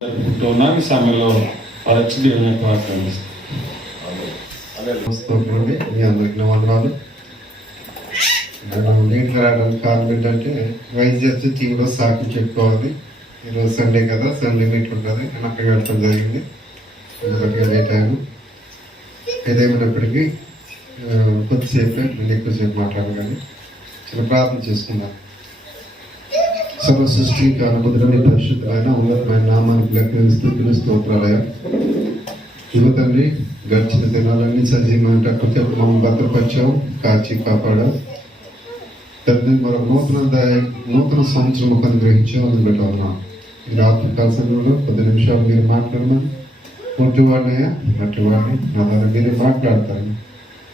ఈ సమయంలో పరిస్థితి మీ అందరికి వందనాలు. నీటికి రావడానికి కారణం ఏంటంటే వైద్యస్ టీంలో సాక్షి చెప్పుకోవాలి. ఈరోజు సండే కదా, సండే మీట్ ఉంటుంది. నేను అక్కడికి వెళ్ళడం జరిగింది. అందుబట్టిగా లేట్ అయ్యాను. ఏదేమైనప్పటికీ కొద్దిసేపే నేను ఎక్కువసేపు మాట్లాడాను. కానీ చిన్న ప్రార్థన చేసుకున్నాను. సర్వ సృష్టి కారణముద్రని పరిశుద్ధమైన ఉన్నతమైన నామానికి లెక్కలు స్తోత్రాలయ. యువతండ్రి గడిచిన దినాలన్నీ సజీవమైన మమ్మల్ని భద్రపరిచావు, కాచి కాపాడావు. తండ్రి మరొక నూతన సంవత్సరం ఒక అనుగ్రహించావు. అందుబెట్టావున్నా ఈ రాత్రి కాల సమయంలో 10 నిమిషాలు మీరు మాట్లాడమని మొట్టివాడినయ్యా, మట్టివాడిని నా ద్వారా మీరే మాట్లాడతారని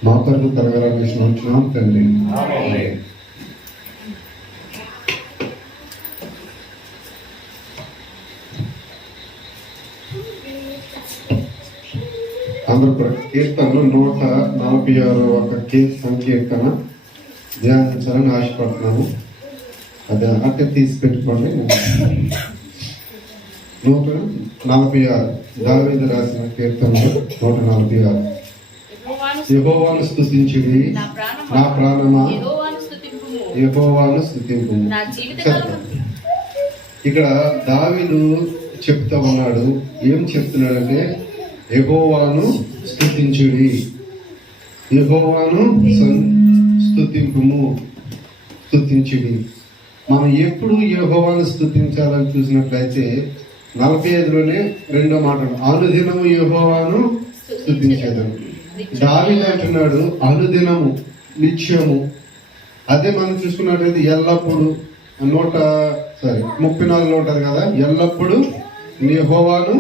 మా కొరకు తరగరాని ఉంటున్నాం తండ్రి. అందరూ కీర్తనలు 146 సంకీర్తన ధ్యానించాలని ఆశపడుతున్నాము. అది అట్టే తీసి పెట్టుకోండి. 146 దావీదు రాసిన కీర్తనలు 146. యెహోవాను స్తుతించుడి నా ప్రాణమా, యెహోవాను స్తుతింపుము. ఇక్కడ దావీదు చెప్తా ఉన్నాడు. ఏం చెప్తున్నాడంటే యెహోవాను స్తుతించుడి, యెహోవాను స్తుతించుడి. మనం ఎప్పుడు యెహోవాను స్తుతించాలని చూసినట్లయితే 45లోనే 2వ మాట అనుదినము యెహోవాను స్తుతించేదను. దావీదు అంటున్నాడు అనుదినము, నిత్యము. అదే మనం చూసుకున్నట్లయితే ఎల్లప్పుడు 34లో ఉంటుంది కదా, ఎల్లప్పుడు యెహోవాను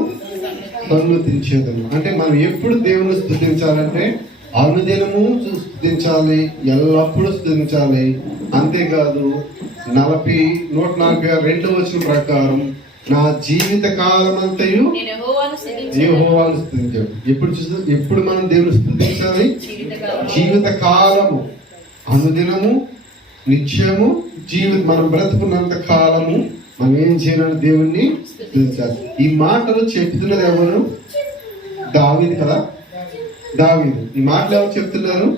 సన్నుతించేదను. అంటే మనం ఎప్పుడు దేవుని స్తుతించాలంటే అనుదినము స్తుతించాలి, ఎల్లప్పుడూ స్తుతించాలి. అంతేకాదు 142 వచనం ప్రకారం నా జీవిత కాలం అంతయు యెహోవాను స్తుతించాడు. ఎప్పుడు మనం దేవుని స్తుతించాలి? జీవిత కాలము, అనుదినము, నిత్యము, మనం బ్రతుకున్నంత కాలము మనం ఏం చేయాలని దేవుణ్ణి స్తుతించాలి. ఈ మాటలు చెప్తున్నది ఎవరు? దావీదు కదా. దావీదు ఈ మాటలు ఎవరు చెప్తున్నారు?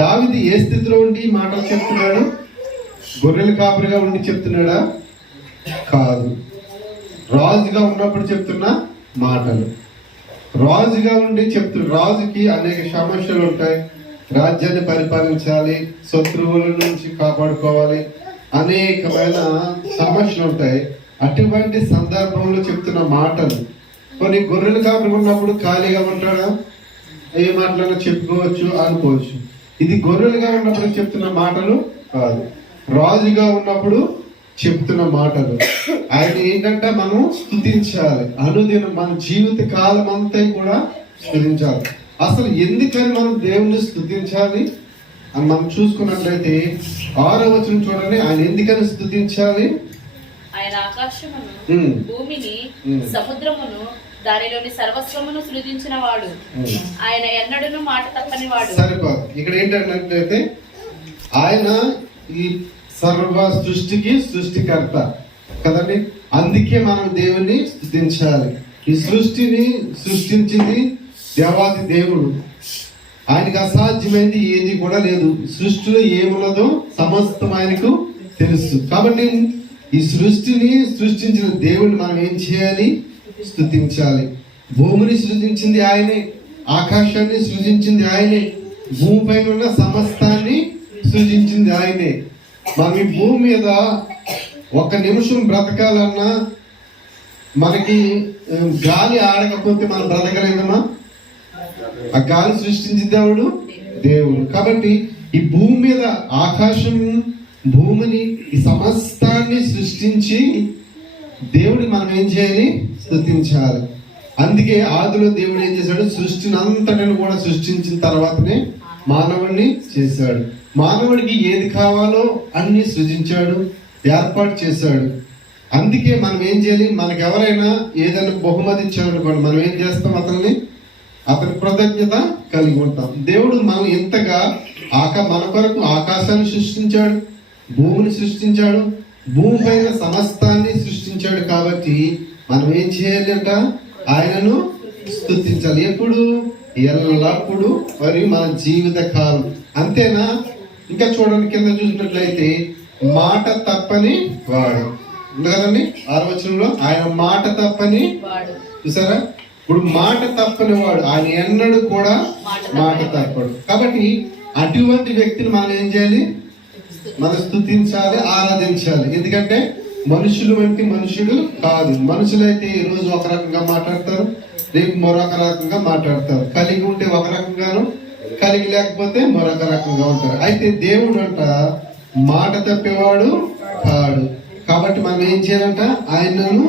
దావీదు ఏ స్థితిలో ఉండి ఈ మాటలు చెప్తున్నాడు? గొర్రెల కాపరిగా ఉండి చెప్తున్నాడా? కాదు. రాజుగా ఉన్నప్పుడు చెప్తున్న మాటలు. రాజుగా ఉండి రాజుకి అనేక సమస్యలు ఉంటాయి. రాజ్యాన్ని పరిపాలించాలి, శత్రువుల నుంచి కాపాడుకోవాలి, అనేకమైన సమస్యలు ఉంటాయి. అటువంటి సందర్భంలో చెప్తున్న మాటలు. కొన్ని గొర్రెలు కాపరి ఉన్నప్పుడు ఖాళీగా ఉంటాడా? ఏ మాటలైనా చెప్పుకోవచ్చు అనుకోవచ్చు. ఇది గొర్రెలుగా ఉన్నప్పుడు చెప్తున్న మాటలు కాదు, రాజుగా ఉన్నప్పుడు చెప్తున్న మాటలు. ఆయన ఏంటంటే మనం స్తుతించాలి అనుదినం, మన జీవిత కాలం అంతా కూడా స్తుతించాలి. అసలు ఎందుకని మనం దేవుణ్ణి స్తుతించాలి అని మనం చూసుకున్నట్లయితే 6వ వచనం చూడండి. ఆయన ఎందుకని స్తుతించాలి? ఆయన ఆకాశమును, భూమిని, సముద్రమును, దానిలోని సర్వస్వమును సృజించిన వాడు. ఆయన ఎన్నడూను మాట తప్పని వాడు. సరిపోదు. ఇక్కడ ఏంటంటే ఆయన ఈ సర్వ సృష్టికి సృష్టికర్త కదండి. అందుకే మనం దేవుణ్ణి స్తుతించాలి. ఈ సృష్టిని సృష్టించింది దేవాది దేవుడు. ఆయనకు అసాధ్యమైంది ఏది కూడా లేదు. సృష్టిలో ఏమున్నదో సమస్తం ఆయనకు తెలుసు. కాబట్టి ఈ సృష్టిని సృష్టించిన దేవుడిని మనం ఏం చేయాలి? స్తుతించాలి. భూమిని సృజించింది ఆయనే, ఆకాశాన్ని సృజించింది ఆయనే, భూమిపైన ఉన్న సమస్తాన్ని సృజించింది ఆయనే. మనం ఈ భూమి మీద 1 నిమిషం బ్రతకాలన్నా మనకి గాలి ఆడకపోతే మనం బ్రతకలేదమ్మా. ఆ గాలి సృష్టించింది దేవుడు. కాబట్టి ఈ భూమి మీద ఆకాశం, భూమిని, ఈ సమస్తాన్ని సృష్టించి దేవుడి మనం ఏం చేయాలి? స్తుతించాలి. అందుకే ఆదిలో దేవుడు ఏం చేశాడు? సృష్టిని అంతటిని కూడా సృష్టించిన తర్వాతనే మానవుడిని చేశాడు. మానవుడికి ఏది కావాలో అన్ని సృజించాడు, ఏర్పాటు చేశాడు. అందుకే మనం ఏం చేయాలి? మనకు ఎవరైనా ఏదైనా బహుమతి ఇచ్చారనుకోండి, మనం ఏం చేస్తాం? అతని కృతజ్ఞత కలిగి ఉంటాం. దేవుడు మనం ఎంతగా మన కొరకు ఆకాశాన్ని సృష్టించాడు, భూమిని సృష్టించాడు, భూమి పైన సమస్తాన్ని సృష్టించాడు. కాబట్టి మనం ఏం చేయాలి అంట? ఆయనను స్తుతించాలి. ఎప్పుడు? ఎల్లప్పుడు మరియు మన జీవిత కాలం. అంతేనా? ఇంకా చూడండి, కింద చూసినట్లయితే మాట తప్పని వాడు ఉంది కదండి 6వ వచనంలో, ఆయన మాట తప్పని వాడు. చూసారా? ఇప్పుడు మాట తప్పని వాడు, ఆయన ఎన్నడూ కూడా మాట తప్పడు. కాబట్టి అటువంటి వ్యక్తిని మనం ఏం చేయాలి? మనం స్తుతించాలి, ఆరాధించాలి. ఎందుకంటే మనుషులు వంటి మనుషుడు కాదు. మనుషులైతే ఈ రోజు ఒక రకంగా మాట్లాడతారు, రేపు మరొక రకంగా మాట్లాడతారు. కలిగి ఉంటే ఒక రకంగాను, కలిగి లేకపోతే మరొక రకంగా ఉంటారు. అయితే దేవుడు అంట మాట తప్పేవాడు కాడు. కాబట్టి మనం ఏం చేయాలంట? ఆయనను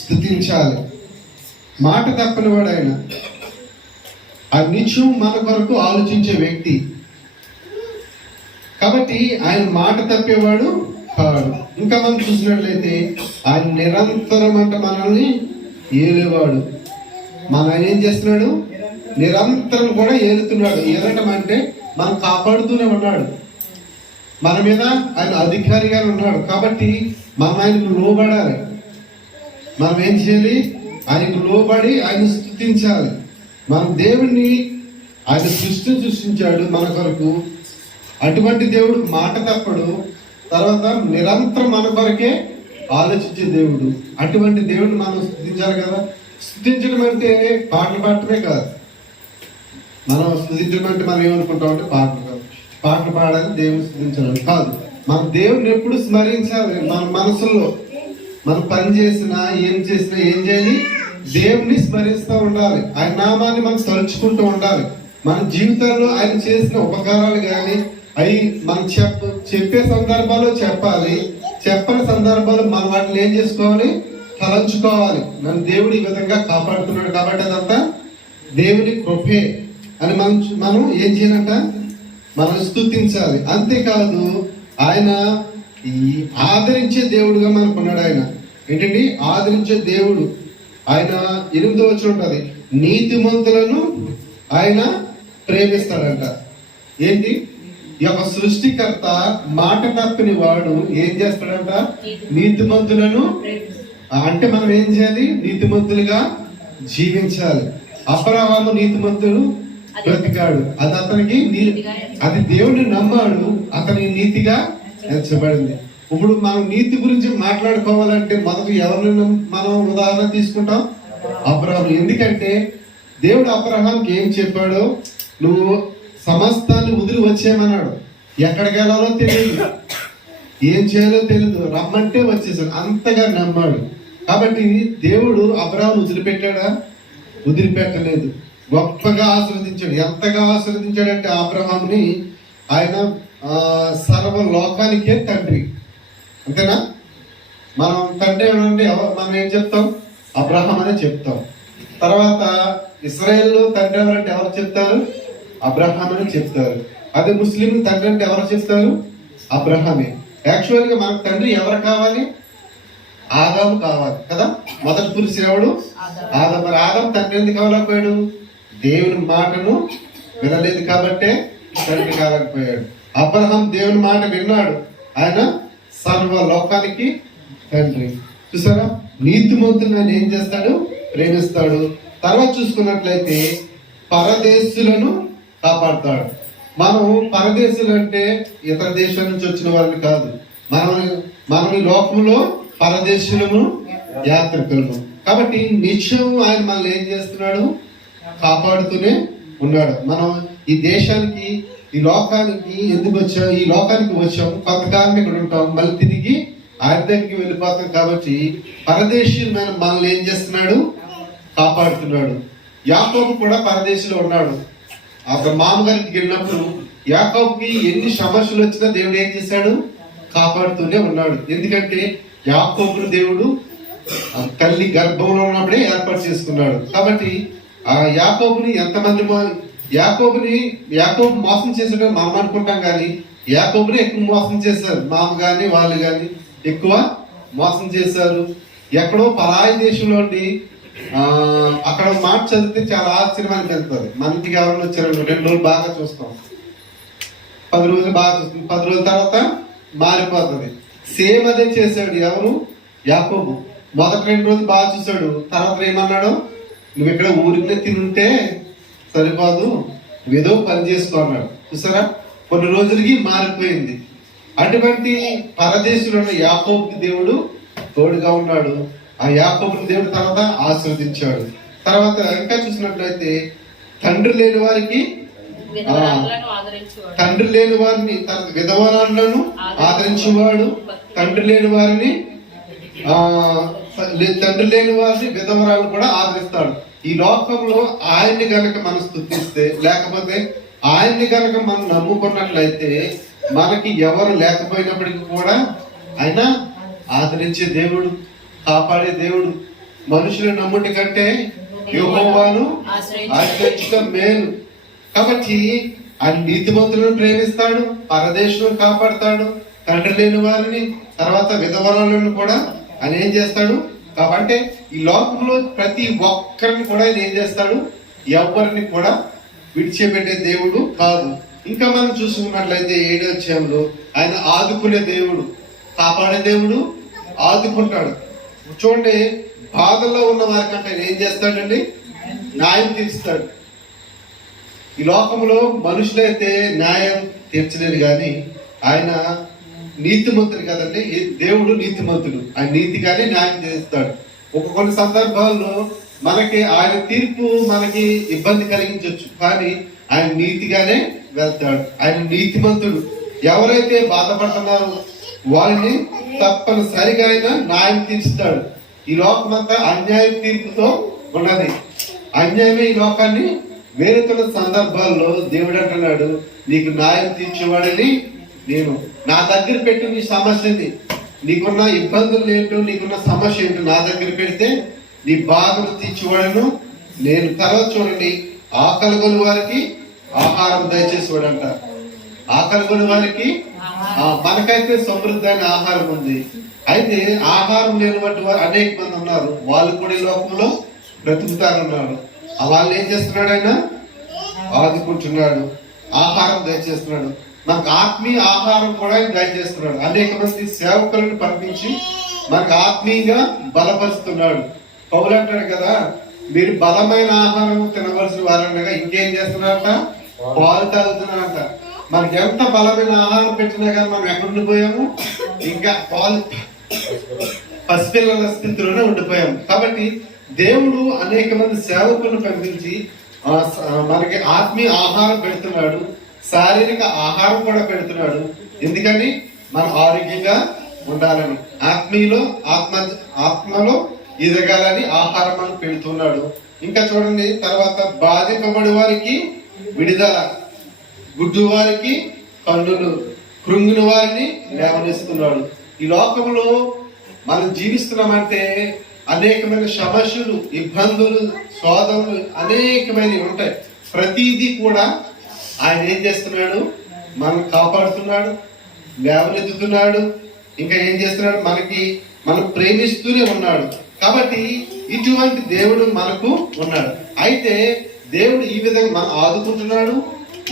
స్తుతించాలి. మాట తప్పని వాడు ఆయన. ఆ నిత్యం మన కొరకు ఆలోచించే వ్యక్తి. కాబట్టి ఆయన మాట తప్పేవాడు కాడు. ఇంకా మనం చూసినట్లయితే ఆయన నిరంతరం అంట మనల్ని ఏలేవాడు. మన ఆయన ఏం చేస్తున్నాడు? నిరంతరం కూడా ఏలుతున్నాడు. ఏలటం అంటే మనం కాపాడుతూనే ఉన్నాడు. మన మీద ఆయన అధికారిగా ఉన్నాడు. కాబట్టి మనం ఆయనకు లోబడాలి. మనం ఏం చేయాలి? ఆయనకు లోబడి ఆయన స్తుతించాలి. మనం దేవుణ్ణి, ఆయన సృష్టించాడు మన కొరకు. అటువంటి దేవుడు మాట తప్పడు. తర్వాత నిరంతరం మన కొరకే ఆలోచించే దేవుడు. అటువంటి దేవుడు మనం స్తుతించాలి కదా. స్తుతించడం అంటే పాటలు పాడటమే కాదు. మనం స్తుతించడం అంటే మనం ఏమనుకుంటాం అంటే పాటలు పాడాలి, దేవుని స్తుతించడం కాదు. మన దేవుడిని ఎప్పుడు స్మరించాలి. మన మనసులో మనం పని చేసినా ఏం చేసినా ఏం చేయాలి? దేవుని స్మరిస్తూ ఉండాలి. ఆయన నామాన్ని మనం తలుచుకుంటూ ఉండాలి. మన జీవితంలో ఆయన చేసిన ఉపకారాలు కానీ అవి మనం చెప్పే సందర్భాల్లో చెప్పాలి. చెప్పని సందర్భాలు మనం వాటిని ఏం చేసుకోవాలి? తలంచుకోవాలి. నన్ను దేవుడు ఈ విధంగా కాపాడుతున్నాడు కాబట్టి అదంతా దేవుని కృపే అని మనం ఏం చేయాలంట? మనం స్తుతించాలి. అంతేకాదు ఆయన ఈ ఆదరించే దేవుడుగా మనకున్నాడు. ఆయన ఏంటండి? ఆదరించే దేవుడు. ఆయన 8వ వచనం ఉంటుంది, నీతిమంతులను ఆయన ప్రేమిస్తాడంట. ఏంటి? ఈ యొక్క సృష్టికర్త మాట తప్పని వాడు ఏం చేస్తాడంట? నీతిమంతులను. అంటే మనం ఏం చేయాలి? నీతిమంతులుగా జీవించాలి. అబ్రహాము నీతిమంతుడు బ్రతికాడు. అది అతనికి అది దేవుడిని నమ్మాడు, అతని నీతిగా ఎంచబడింది. ఇప్పుడు మనం నీతి గురించి మాట్లాడుకోవాలంటే మొదట ఎవరిని మనం ఉదాహరణ తీసుకుంటాం? అబ్రహాము. ఎందుకంటే దేవుడు అబ్రహాంకి ఏం చెప్పాడో, నువ్వు సమస్తాన్ని వదిలి వచ్చేయమన్నాడు. ఎక్కడికి వెళ్ళాలో తెలియదు, ఏం చేయాలో తెలియదు, రమ్మంటే వచ్చేసాడు. అంతగా నమ్మాడు. కాబట్టి దేవుడు అబ్రహామును వదిలిపెట్టాడా? వదిలిపెట్టలేదు. గొప్పగా ఆశీర్వదించాడు. ఎంతగా ఆశీర్వదించాడంటే అబ్రహాముని ఆయన సర్వ లోకానికే తండ్రి. అంతేనా? మనం తండ్రి ఏమంటే మనం ఏం చెప్తాం? అబ్రహాం అనే చెప్తాం. తర్వాత ఇశ్రాయేల్లో తండ్రి ఎవరంటే ఎవరు చెప్తారు? అబ్రహాం అని చెప్తారు. అదే ముస్లిం తండ్రి అంటే ఎవరు చెప్తారు? అబ్రహామే. యాక్చువల్గా మనకు తండ్రి ఎవరు కావాలి? ఆదాము కావాలి కదా. మొదటి పురుషుడు ఎవడు? ఆదాము. మరి ఆదాము తండ్రి ఎందుకు కావాలకపోయాడు? దేవుని మాటను వినలేదు కాబట్టే తండ్రి కాలేకపోయాడు. అబ్రహాం దేవుని మాట విన్నాడు, ఆయన సర్వ లోకానికి తండ్రి. చూసారా? నీతిమంతులను ఆయన ఏం చేస్తాడు? ప్రేమిస్తాడు. తర్వాత చూసుకున్నట్లయితే పరదేశులను కాపాడుతాడు. మనం పరదేశులు అంటే ఇతర దేశాల నుంచి వచ్చిన వాళ్ళని కాదు. మనం ఈ లోకంలో పరదేశులను, యాత్రికులను. కాబట్టి నిత్యం ఆయన మనల్ని ఏం చేస్తున్నాడు? కాపాడుతూనే ఉన్నాడు. మనం ఈ దేశానికి, ఈ లోకానికి ఎందుకు వచ్చాం? ఈ లోకానికి వచ్చాం, కొంతకాలం ఇక్కడ ఉంటాం, మళ్ళీ తిరిగి ఆయన దగ్గరికి వెళ్ళిపోతాం. కాబట్టి పరదేశీయులు మనల్ని ఏం చేస్తున్నాడు? కాపాడుతున్నాడు. యాకోబు కూడా పరదేశంలో ఉన్నాడు. అక్కడ మామగారికి వెళ్ళినప్పుడు యాకోబుకి ఎన్ని సమస్యలు వచ్చినా దేవుడు ఏం చేశాడు? కాపాడుతూనే ఉన్నాడు. ఎందుకంటే యాకోబును దేవుడు తల్లి గర్భంలో ఉన్నప్పుడే ఏర్పాటు చేసుకున్నాడు. కాబట్టి ఆ యాకోబుని యాకోబు మోసం చేసేటప్పుడు మనం అనుకుంటాం, కానీ యాకోబుని ఎక్కువ మోసం చేశారు. మామ గాని వాళ్ళు గాని ఎక్కువ మోసం చేశారు. ఎక్కడో పరాయి దేశంలో ఉండి అక్కడ మాట చదివితే చాలా ఆశ్చర్యం అనిపిస్తుంది. మనకి ఎవరైనా వచ్చారు 2 రోజులు బాగా చూస్తాం, 10 రోజులు బాగా చూస్తాం, 10 రోజుల తర్వాత మారిపోతుంది. సేమ్ అదే చేశాడు ఎవరు? యాకోబు. మొదటి 2 రోజులు బాగా చూశాడు. తర్వాత ఏమన్నాడు, నువ్వు ఇక్కడ ఊరికనే తినుంటే సరిపోదు, ఏదో పని చేసుకో అన్నాడు. చూసారా, కొన్ని రోజులకి మారిపోయింది. అటువంటి పరదేశులను యాకోబుకి దేవుడు తోడుగా ఉన్నాడు. ఆ యాకోబుని దేవుడు తర్వాత ఆశీర్వదించాడు. తర్వాత ఇంకా చూసినట్లయితే తండ్రి లేని వారికి తన విధవరాలను ఆదరించేవాడు, తండ్రి లేని వారిని విధవరాలను కూడా ఆదరిస్తాడు. ఈ లోకంలో ఆయన్ని గనక మనం స్తుతిస్తే, లేకపోతే ఆయన్ని గనక మనం నమ్ముకున్నట్లయితే మనకి ఎవరు లేకపోయినప్పటికీ కూడా ఆయన ఆదరించే దేవుడు, కాపాడే దేవుడు. మనుషులు నమ్ముటి కంటే యెహోవాను ఆశ్రయించడం మేలు. కాబట్టి ఆయన నీతిమంతులను ప్రేమిస్తాడు, పరదేశులను కాపాడతాడు, తండ్రి లేని వారిని, తర్వాత విధవరాలను కూడా ఆయన ఏం చేస్తాడు. కాబట్టి ఈ లోకంలో ప్రతి ఒక్కరిని కూడా ఆయన ఏం చేస్తాడు, ఎవరిని కూడా విడిచిపెట్టే దేవుడు కాదు. ఇంకా మనం చూసుకున్నట్లయితే 7వ అధ్యాయంలో ఆయన ఆదుకునే దేవుడు, కాపాడే దేవుడు, ఆదుకుంటాడు. చూడండి, బాధల్లో ఉన్న వారికంటే ఆయన ఏం చేస్తాడండి, న్యాయం తీరుస్తాడు. ఈ లోకంలో మనుషులైతే న్యాయం తీర్చలేరు, కానీ ఆయన నీతిమంతుడు కదండి. దేవుడు నీతిమంతుడు, ఆయన నీతిగానే న్యాయం చేస్తాడు. కొన్ని సందర్భాల్లో మనకి ఆయన తీర్పు మనకి ఇబ్బంది కలిగించవచ్చు, కానీ ఆయన నీతిగానే వెళ్తాడు. ఆయన నీతిమంతుడు. ఎవరైతే బాధపడుతున్నారో వారిని తప్పనిసరిగా ఆయన న్యాయం తీర్చుతాడు. ఈ లోకమంతా అన్యాయం తీర్పుతో ఉన్నది. అన్యాయమే ఈ లోకాన్ని వేరుతున్న సందర్భాల్లో దేవుడు అంటున్నాడు, నీకు న్యాయం తీర్చేవాడని నేను. నా దగ్గర పెట్టి నీ సమస్యని, నీకున్న ఇబ్బందులు ఏంటో, నీకున్న సమస్య ఏంటో నా దగ్గర పెడితే నీ బాధను తీర్చేవాడను నేను. తర్వాత చూడండి, ఆకలి కొని వారికి ఆహారం దయచేసేవాడంట. ఆకలి కొని వారికి, మనకైతే సమృద్ధి అయిన ఆహారం ఉంది. అయితే ఆహారం లేనివంటి వారు అనేక మంది ఉన్నారు. వాళ్ళు కూడా ఈ లోకంలో బ్రతుకుతారన్నారు. వాళ్ళు ఏం చేస్తున్నాడు, ఆయన ఆదుకుంటున్నాడు, ఆహారం దయచేస్తున్నాడు. మనకు ఆత్మీయ ఆహారం కూడా ఆయన దయచేస్తున్నాడు. అనేక మంది సేవకులను పంపించి మనకు ఆత్మీయంగా బలపరుస్తున్నాడు. పౌలు అంటాడు కదా, మీరు బలమైన ఆహారం తినవలసిన వారనగా ఇంకేం చేస్తున్నారంట, పాలు తాగుతున్నారంట. మనకి ఎంత బలమైన ఆహారం పెట్టినా కానీ మనం ఎక్కడ ఉండిపోయాము, ఇంకా పాలు పసిపిల్లల స్థితిలోనే ఉండిపోయాము. కాబట్టి దేవుడు అనేక మంది సేవకులను పంపించి మనకి ఆత్మీయ ఆహారం పెడుతున్నాడు, శారీరక ఆహారం కూడా పెడుతున్నాడు. ఎందుకని మనం ఆరోగ్యంగా ఉండాలని, ఆత్మలో ఎదగాలని ఆహారం మనం పెడుతున్నాడు. ఇంకా చూడండి, తర్వాత బాధింపబడి వారికి విడుదల, గుడ్డు వారికి కన్నులు, కృంగిన వారిని లేవనిస్తున్నాడు. ఈ లోకంలో మనం జీవిస్తున్నామంటే అనేకమైన సమస్యలు, ఇబ్బందులు, శోధనలు అనేకమైనవి ఉంటాయి. ప్రతిదీ కూడా ఆయన ఏం చేస్తున్నాడు, మనం కాపాడుతున్నాడు, లేవనెత్తుతున్నాడు. ఇంకా ఏం చేస్తున్నాడు, మనం ప్రేమిస్తూనే ఉన్నాడు. కాబట్టి ఇటువంటి దేవుడు మనకు ఉన్నాడు. అయితే దేవుడు ఈ విధంగా మనం ఆదుకుంటున్నాడు,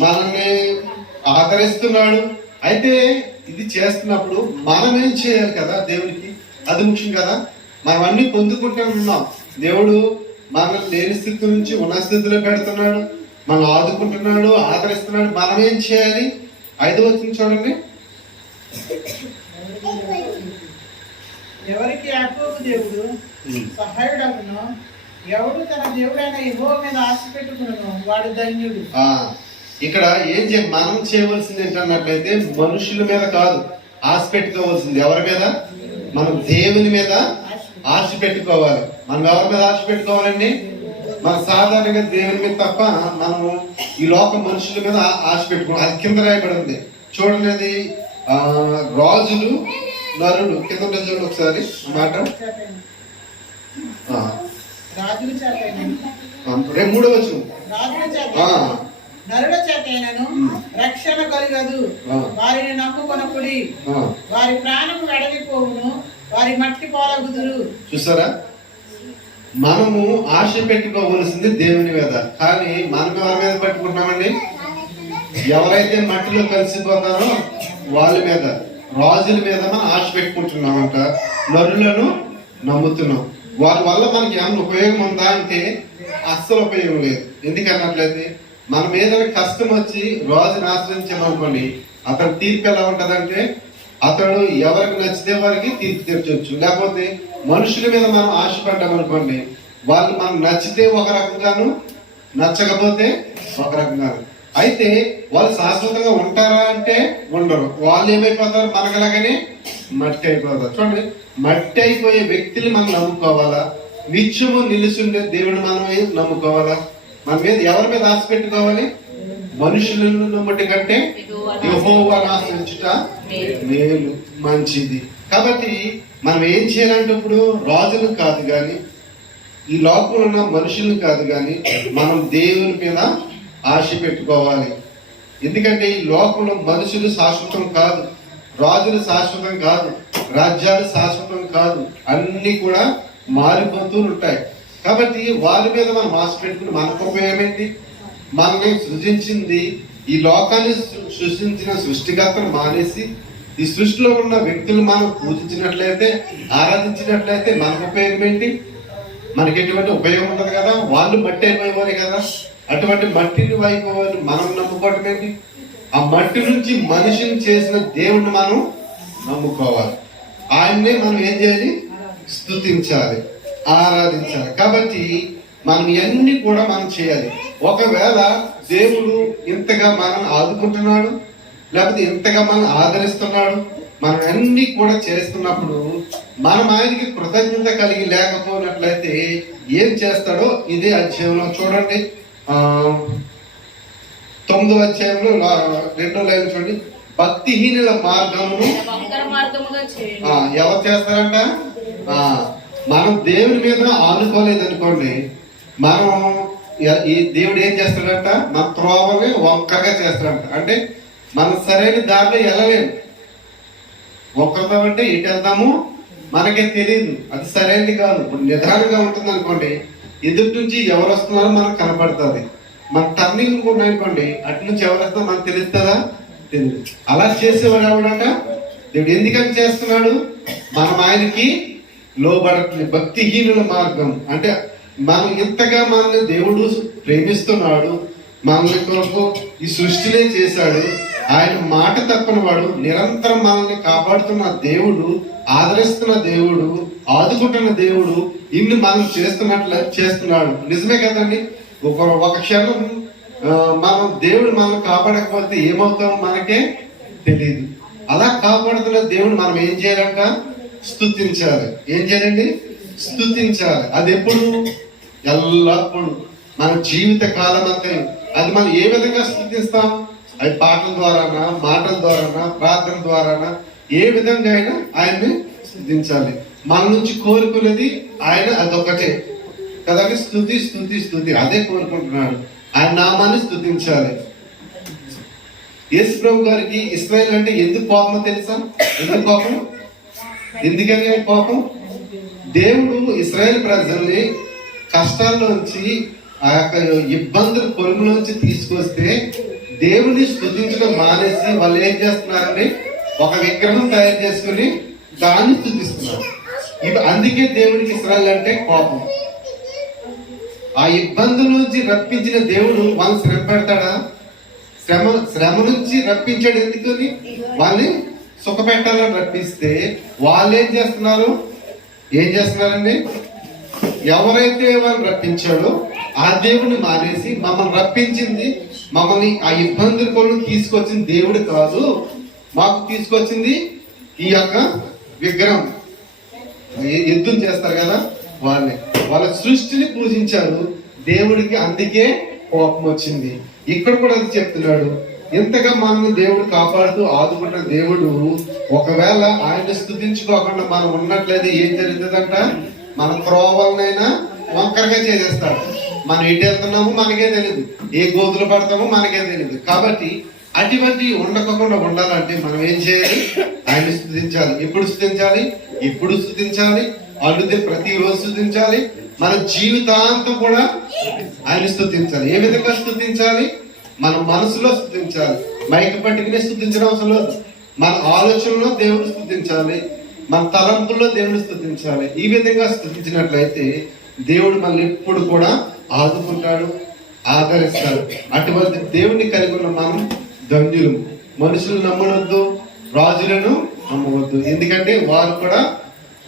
మనల్ని ఆదరిస్తున్నాడు. అయితే ఇది చేస్తున్నప్పుడు మనం ఏం చేయాలి కదా, దేవుడికి అది ముఖ్యం కదా. మనం అన్ని పొందుకుంటూ ఉన్నాం. దేవుడు మనల్ని లేని స్థితి నుంచి ఉన్న స్థితిలో పెడుతున్నాడు, మనం ఆదుకుంటున్నాడు, ఆదరిస్తున్నాడు. మనం ఏం చేయాలి? 5వ వచనం చూడండి. ఎవరికి యాకోబు దేవుడు సహాయుడగునో, ఎవడు తన దేవుడైన యెహోవా మీద ఆశ పెట్టుకును వాడు ధన్యుడు. ఇక్కడ మనం చేయవలసింది ఏంటన్నట్లయితే మనుషుల మీద కాదు ఆశ పెట్టుకోవాల్సింది. ఎవరి మీద? మనం దేవుని మీద ఆశ పెట్టుకోవాలి. మనం ఎవరి మీద ఆశ పెట్టుకోవాలండి? మన సాధారణంగా దేవుని మీద తప్ప మనము ఈ లోక మనుషుల మీద ఆశ పెట్టుకోవాలి. అది కింద రాయబడి ఉంది చూడండి. అది రాజులు నరుడు కింద చూడండి ఒకసారి మాట. 3వ వచనం. నరుల చేతైనను రక్షణ కలుగదు, వారిని నమ్ముకొనకుడి, వారి ప్రాణము వెడలిపోవును, వారి మట్టి పాలగుదురు. చూసారా, మనము ఆశ పెట్టుకోవలసింది దేవుని మీద, కానీ మనం ఎవరి మీద పెట్టుకుంటున్నామండి? ఎవరైతే మట్టిలో కలిసిపోతారో వాళ్ళ మీద, రాజుల మీద మనం ఆశ పెట్టుకుంటున్నామంట. నరులను నమ్ముతున్నాం. వారి వల్ల మనకి ఏమైనా ఉపయోగం ఉందా అంటే అస్సలు ఉపయోగం లేదు. ఎందుకన్నట్లయితే మనం ఏదైనా కష్టం వచ్చి రాజుని ఆశ్రయించామనుకోండి, అతని తీర్పు ఎలా ఉంటదంటే అతడు ఎవరికి నచ్చితే వారికి తీర్పు తీర్చవచ్చు. లేకపోతే మనుషుల మీద మనం ఆశపడ్డామనుకోండి, వాళ్ళు మనం నచ్చితే ఒక రకంగాను, నచ్చకపోతే ఒక రకంగాను. అయితే వాళ్ళు శాశ్వతంగా ఉంటారా అంటే ఉండరు. వాళ్ళు ఏమైపోతారు? మనకలాగానే మట్టి అయిపోతారు. చూడండి, మట్టి అయిపోయే వ్యక్తులు మనం నమ్ముకోవాలా? నిత్యము నిలుచుండే దేవుడు మనం నమ్ముకోవాలా? మన మీద ఎవరి మీద ఆశ పెట్టుకోవాలి? మనుషులను నమ్మటి కంటే యెహోవాను ఆశ్రయించుట మేలు, మంచిది. కాబట్టి మనం ఏం చేయాలంటే ఇప్పుడు రాజులు కాదు కానీ, ఈ లోకంలో ఉన్న మనుషులను కాదు కానీ, మనం దేవుని మీద ఆశ పెట్టుకోవాలి. ఎందుకంటే ఈ లోకంలో మనుషులు శాశ్వతం కాదు, రాజులు శాశ్వతం కాదు, రాజ్యాలు శాశ్వతం కాదు, అన్ని కూడా మారిపోతూ ఉంటాయి. కాబట్టి వారి మీద మనం ఆశ పెట్టుకుని మనకు ఉపయోగం ఏంటి? మనల్ని సృజించింది, ఈ లోకాన్ని సృష్టించిన సృష్టికర్తను మానేసి ఈ సృష్టిలో ఉన్న వ్యక్తులు మనం పూజించినట్లయితే, ఆరాధించినట్లయితే మనకు ఉపయోగం ఏంటి? మనకి ఎటువంటి ఉపయోగం ఉండదు కదా. వాళ్ళు మట్టి అయిపోయేవారు కదా. అటువంటి మట్టిని వైపు మనం నమ్ముకోవటం ఏంటి? ఆ మట్టి నుంచి మనిషిని చేసిన దేవుణ్ణి మనం నమ్ముకోవాలి. ఆయన్నే మనం ఏం చేయాలి? స్తుతించాలి, ఆరాధించాలి. కాబట్టి మనం ఇవన్నీ కూడా మనం చేయాలి. ఒకవేళ దేవుడు ఇంతగా మనం ఆదుకుంటున్నాడు, లేకపోతే ఇంతగా మనం ఆదరిస్తున్నాడు, మనం అన్ని కూడా చేస్తున్నప్పుడు మనం ఆయనకి కృతజ్ఞత కలిగి లేకపోయినట్లయితే ఏం చేస్తాడో ఇదే అధ్యాయంలో చూడండి. 9వ అధ్యాయంలో 2వ లైన్ చూడండి. భక్తిహీనుల మార్గమును ఎవరు చేస్తారంట? మనం దేవుని మీద ఆనుకోలేదనుకోండి, మనం ఈ దేవుడు ఏం చేస్తాడంట? మన త్రోవని వంకరగా చేస్తాడంట. అంటే మనం సరైన దారిలో వెళ్ళలేము. ఒక్కరితో అంటే ఇటు వెళ్తాము మనకే తెలియదు, అది సరైనది కాదు. ఇప్పుడు నిదానంగా ఉంటుంది అనుకోండి, ఎదుటి నుంచి ఎవరు వస్తున్నారో మనకు కనపడుతుంది. మన టర్నింగ్ ఉన్నాయనుకోండి, అటు నుంచి ఎవరు వస్తున్నారో మనకు తెలుస్తుందా? తెలియదు. అలా చేసేవాడు ఎవడట? దేవుడు. ఎందుకని చేస్తున్నాడు? మనం ఆయనకి లోబడట్లేదు. భక్తిహీనుల మార్గం అంటే మనం ఇంతగా మనల్ని దేవుడు ప్రేమిస్తున్నాడు, మనల్ని కొరకు ఈ సృష్టినే చేశాడు, ఆయన మాట తప్పని వాడు, నిరంతరం మనల్ని కాపాడుతున్న దేవుడు, ఆదరిస్తున్న దేవుడు, ఆదుకుంటున్న దేవుడు, ఇన్ని మనం చేస్తున్నాడు. నిజమే కదండి. ఒక క్షణం మనం దేవుడు మనం కాపాడకపోతే ఏమవుతామో మనకే తెలియదు. అలా కాపాడుతున్న దేవుడు మనం ఏం చేయాలంట? స్తుతించాలి. ఏం చేయాలండి? స్తుతించాలి. అది ఎప్పుడు? ఎల్లప్పుడు మన జీవిత కాలం అంతా. అది మనం ఏ విధంగా స్తుతిస్తాం? అది పాటల ద్వారానా, మాటల ద్వారానా, ప్రార్థన ద్వారానా, ఏ విధంగా అయినా ఆయన్ని స్తుతించాలి. మన నుంచి కోరుకునేది ఆయన అదొకటే కదండి. స్తుతి స్తుతి స్తుతి అదే కోరుకుంటున్నాడు. ఆయన నామాన్ని స్తుతించాలి. యేసు ప్రభు గారికి ఇశ్రాయేలు అంటే ఎందుకు కోపమో తెలుసా? ఎందుకు కోపం? ఎందుకని కోపం? దేవుడు ఇశ్రాయేలు ప్రజల్ని కష్టాల్లోంచి, ఆ యొక్క ఇబ్బందుల కొలుములోంచి తీసుకొస్తే దేవుని స్తుతించడం మానేసి వాళ్ళు ఏం చేస్తున్నారని ఒక విగ్రహం తయారు చేసుకుని దాన్ని స్తుతిస్తున్నారు. అందుకే దేవుడికి ఇశ్రాయేలు అంటే కోపం. ఆ ఇబ్బందుల నుంచి రప్పించిన దేవుడు వాళ్ళని శ్రమ పెడతాడా? శ్రమ నుంచి రప్పించాడు. ఎందుకని? వాళ్ళని సుఖ పెట్టాలని రప్పిస్తే వాళ్ళు ఏం చేస్తున్నారండి? ఎవరైతే వాళ్ళు రప్పించాడో ఆ దేవుడిని మానేసి మమ్మల్ని రప్పించింది, మమ్మల్ని ఆ ఇబ్బందుల కొలను తీసుకొచ్చింది దేవుడు కాదు, మాకు తీసుకొచ్చింది ఈ యొక్క విగ్రహం. యుద్ధం చేస్తారు కదా వాళ్ళ సృష్టిని పూజించారు దేవుడికి, అందుకే కోపం వచ్చింది. ఇక్కడ కూడా అది చెప్తున్నాడు. ఇంతగా మనల్ని దేవుడు కాపాడుతూ ఆదుకుంటున్న దేవుడు ఒకవేళ ఆయన స్తుతించుకోకుండా మనం ఉన్నట్లయితే ఏం జరుగుతుందంట? మన త్రోవలనైనా వంకరగా చేసేస్తాడు. మనం ఎటు వెళ్తున్నామో మనకే తెలియదు, ఏ గోతులు పడతామో మనకే తెలియదు. కాబట్టి అటువంటి ఉండకుండా ఉండాలంటే మనం ఏం చేయాలి? ఆయన స్తుతించాలి. ఎప్పుడు స్తుతించాలి? అల్లుదే ప్రతిరోజు స్తుతించాలి. మన జీవితాంతం కూడా ఆయన స్తుతించాలి. ఏ విధంగా స్తుతించాలి? మన మనసులో స్తుతించాలి. మైకి పట్టుకునే స్తుతించడం అవసరం లేదు. మన ఆలోచనలో దేవుడు స్తుతించాలి, మన తలంపుల్లో దేవుని స్తుతించాలి. ఈ విధంగా స్తుతించినట్లయితే దేవుడు మనల్ని ఎప్పుడు కూడా ఆదుకుంటాడు, ఆదరిస్తాడు. అటువంటి దేవుని కలిగి ఉన్న మనం ధన్యులు. మనుషులు నమ్మవద్దు, రాజులను నమ్మవద్దు. ఎందుకంటే వారు కూడా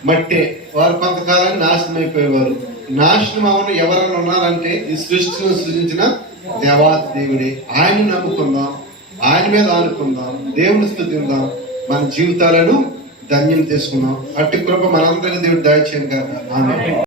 మట్టే, వారు కొంతకాలాన్ని నాశనం అయిపోయేవారు. నాశనం అవన ఎవరైనా ఉన్నారంటే ఈ సృష్టిని సృజించిన దేవాది దేవుడే. ఆయన నమ్ముకుందాం, ఆయన మీద ఆనుకుందాం, దేవుని స్తుతిందాం, మన జీవితాలను ధన్యం చేసుకుందాం. అట్టి కృప మనందరికీ దేవుడు దయచేయండి. ఆమేన్.